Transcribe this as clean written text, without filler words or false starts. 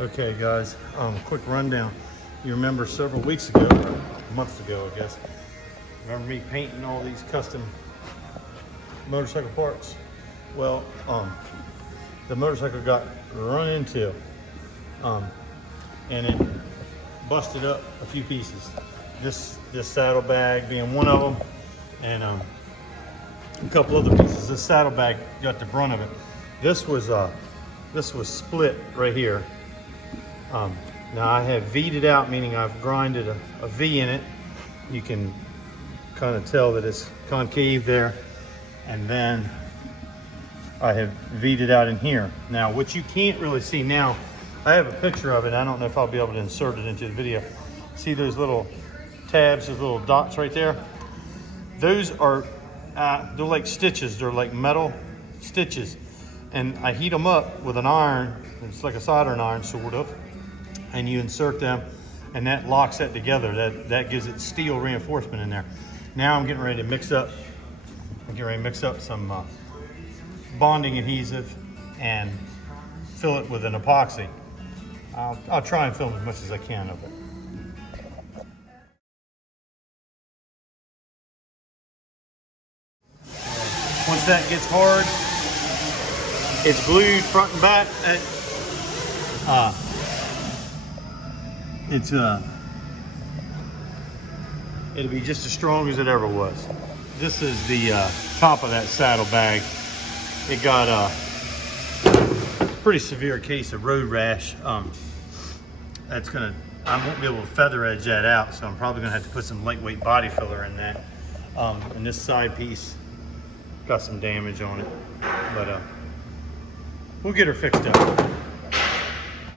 Okay guys, quick rundown. You remember several weeks ago, months ago I guess, remember me painting all these custom motorcycle parts? Well, the motorcycle got run into, and it busted up a few pieces. This saddlebag being one of them, and a couple other pieces. This saddlebag got the brunt of it. This was split right here. Now I have V'd it out, meaning I've grinded a V in it. You can kind of tell that it's concave there. And then I have V'd it out in here. Now what you can't really see now, I have a picture of it. I don't know if I'll be able to insert it into the video. See those little tabs, those little dots right there? Those are, they're like stitches. They're like metal stitches. And I heat them up with an iron. It's like a soldering iron, sort of. And you insert them, and that locks that together. That gives it steel reinforcement in there. Now I'm getting ready to mix up. Some bonding adhesive and fill it with an epoxy. I'll try and film as much as I can of it. Once that gets hard, it's glued front and back. It'll be just as strong as it ever was. This is the top of that saddlebag. It got a pretty severe case of road rash. I won't be able to feather edge that out, so I'm probably gonna have to put some lightweight body filler in that. And this side piece got some damage on it, but we'll get her fixed up.